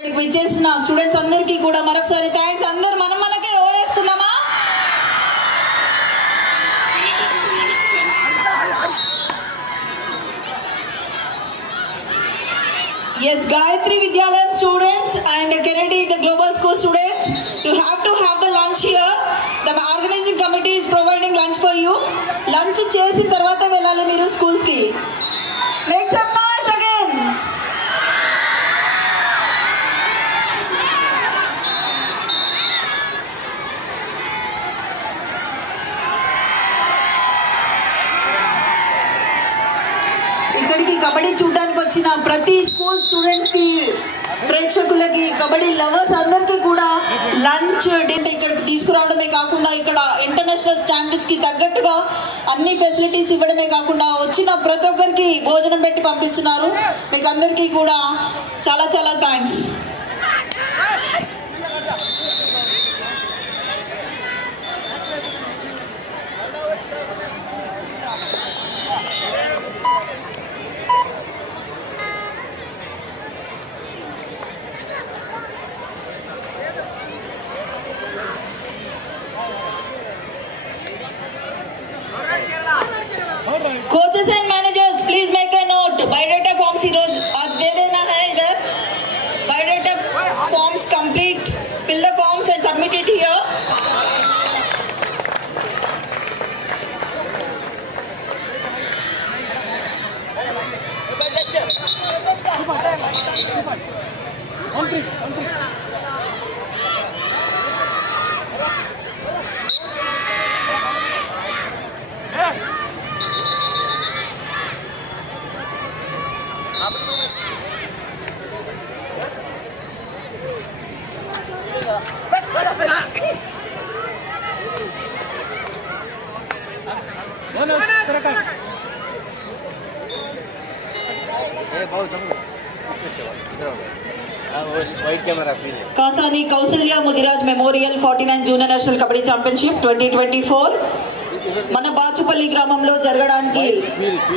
విచ్చేసిన స్టూడెంట్స్ అందరికీ కూడా మరొకసారి థ్యాంక్స్. అందరూ మనకే ఓరేసుకుందామా? Yes, Gayatri Vidyalayam students and Kennedy the global school students, you have to have the lunch here. The organizing committee is providing lunch for you. Lunch చేసిన తర్వాత వెళ్ళాలి మీరు స్కూల్స్ కి. Make some noise again. ఇక్కడికి కబడ్డీ చూడడానికి వచ్చిన ప్రతి school students కి, ప్రేక్షకులకి, కబడ్డీ లవర్స్ అందరికీ కూడా లంచ్ డిన్నర్ ఇక్కడికి తీసుకురావడమే కాకుండా ఇక్కడ ఇంటర్నేషనల్ స్టాండర్డ్స్ కి తగ్గట్టుగా అన్ని ఫెసిలిటీస్ ఇవ్వడమే కాకుండా వచ్చిన ప్రతి ఒక్కరికి భోజనం పెట్టి పంపిస్తున్నారు. మీకు అందరికీ కూడా చాలా చాలా thanks. Coaches and managers please make a note. Biodata forms आज दे देना है. इधर biodata forms complete. Fill the forms and submit it here. Kasani Kaushalya Mudiraj memorial 49 junior national kabaddi championship 2024 మన బాచుపల్లి గ్రామంలో జరగడానికి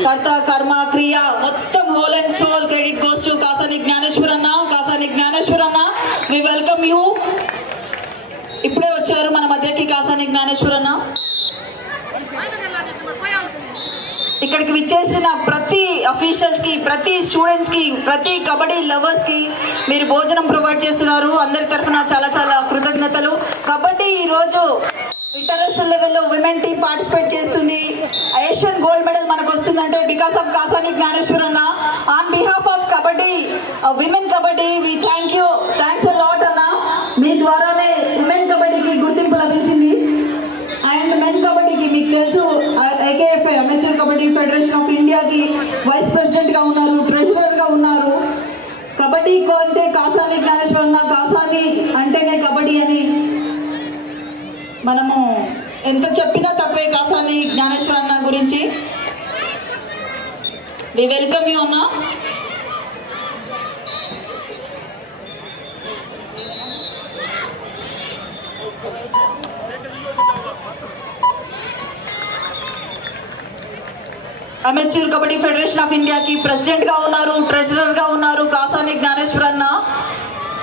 కర్త కర్మ క్రియ మొత్తం whole and soul credit goes to Kasani Gnaneshwar అన్న. కాసాని జ్ఞానేశ్వర్ అన్న, వి వెల్కమ్ యూ. ఇప్పుడే వచ్చారు మన మధ్యకి కాసాని జ్ఞానేశ్వర్ అన్న. ఇక్కడికి విచ్చేసిన ప్రతి అఫీషియల్స్ కి, ప్రతి స్టూడెంట్స్ కి, ప్రతి కబడ్డీ లవర్స్ కి మీరు భోజనం ప్రొవైడ్ చేస్తున్నారు. అందరి తరఫున చాలా చాలా కృతజ్ఞతలు. కబడ్డీ ఈరోజు ఇంటర్నేషనల్ లెవెల్లో విమెన్ టీమ్ పార్టిసిపేట్ చేస్తుంది. ఏషియన్ గోల్డ్ మెడల్ మనకు వస్తుందంటే బికాస్ ఆఫ్ కాసాని జ్ఞానేశ్వర్ అన్న. On behalf of kabaddi, women kabaddi, we thank you. Thanks a lot అన్న. మీ ద్వారానే విమెన్ కబడ్డీకి గుర్తింపు లభించింది. అండ్ మెన్ కబడ్డీకి మీకు తెలుసు AKFI amateur kabaddi federation of ఇండియాకి వైస్ ప్రెసిడెంట్ గా ఉన్నారు, ట్రెజరర్ గా ఉన్నారు. కబడ్డీ అంటే కాసాని జ్ఞానేశ్వర్ అన్న, కాసాని అంటేనే కబడ్డీ అని మనము ఎంత చెప్పినా తప్పే కాసాని జ్ఞానేశ్వర్ అన్న గురించి. వి వెల్కమ్ యూ అన్న. అమెచ్యూర్ కబడ్డీ ఫెడరేషన్ ఆఫ్ ఇండియాకి ప్రెసిడెంట్ గా ఉన్నారు, ట్రెజరర్ గా ఉన్నారు కాసాని జ్ఞానేశ్వర్ అన్న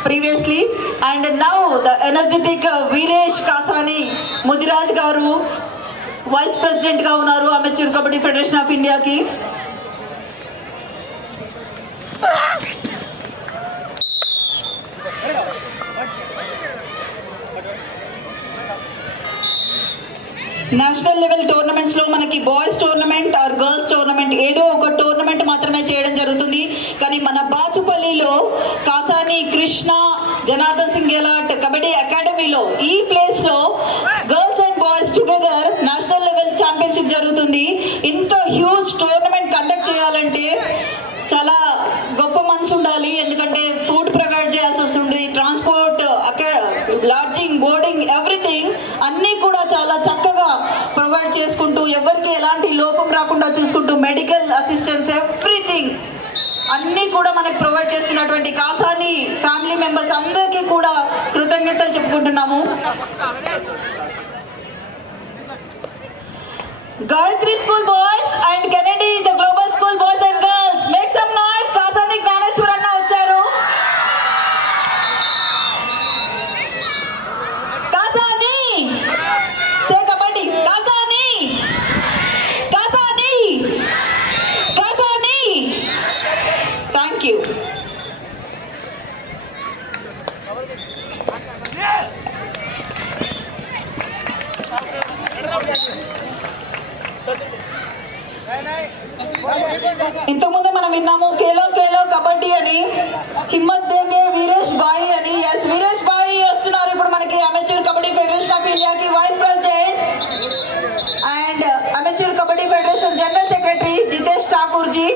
previously. And now the energetic Veeresh Kasani Mudiraj గారు వైస్ ప్రెసిడెంట్ గా ఉన్నారు అమెచ్యూర్ కబడ్డీ ఫెడరేషన్ ఆఫ్ ఇండియాకి. నేషనల్ లెవెల్ టోర్నమెంట్స్ లో మనకి boys tournament or girls tournament ఏదో ఒక టోర్నమెంట్ మాత్రమే చేయడం జరుగుతుంది. కానీ మన బాచుపల్లిలో కాసాని కృష్ణ జనార్దన్ సింగ్ గెలాట్ కబడ్డీ అకాడమీలో ఈ ప్లేస్ లో girls and boys together national level championship జరుగుతుంది. ఇంత హ్యూజ్ టోర్నమెంట్ కండక్ట్ చేయాలంటే చాలా గొప్ప మనసు ఉండాలి. ఎందుకంటే ఫుడ్ ప్రొవైడ్ చేయాల్సి వస్తుంది, ట్రాన్స్పోర్ట్, లాడ్జింగ్, బోర్డింగ్, ఎవ్రీథింగ్ అన్నీ కూడా చాలా చక్కగా ప్రొవైడ్ చేసుకుంటూ, ఎవరికి ఎలాంటి లోపం రాకుండా చూసుకుంటూ, మెడికల్ అసిస్టెన్స్ ఎవ్రీథింగ్ అన్నీ కూడా మనకు ప్రొవైడ్ చేస్తున్నటువంటి కాసాని ఫ్యామిలీ మెంబర్స్ అందరికీ కూడా కృతజ్ఞతలు చెప్పుకుంటున్నాము. Gayatri School boys and Kennedy the global school boys and girls, make some noise. Kasani Gnaneshwar anna vacharu. ఇంతకుముందే మనం విన్నాము కేలో కేలో కబడ్డీ అని, హిమ్మత్ దేంగే వీరేష్ బాయి అని. ఎస్, వీరేష్ బాయి వస్తున్నారు ఇప్పుడు మనకి అమెచ్యూర్ కబడ్డీ ఫెడరేషన్ ఆఫ్ ఇండియాకి vice president and amateur kabaddi federation general secretary Jitesh Thakur ji.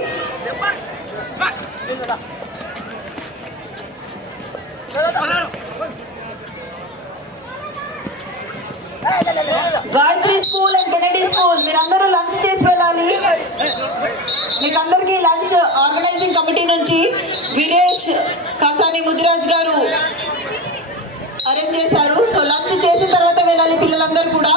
Gayatri school and Kennedy school మీరందరూ లంచ్ చేసి వెళ్ళాలి. మీకు అందరికీ లంచ్ ఆర్గనైజింగ్ కమిటీ నుంచి వీరేష్ కాసాని ముదిరాజ్ గారు అరేంజ్ చేశారు. సో లంచ్ చేసిన తర్వాత వెళ్ళాలి పిల్లలందరూ కూడా.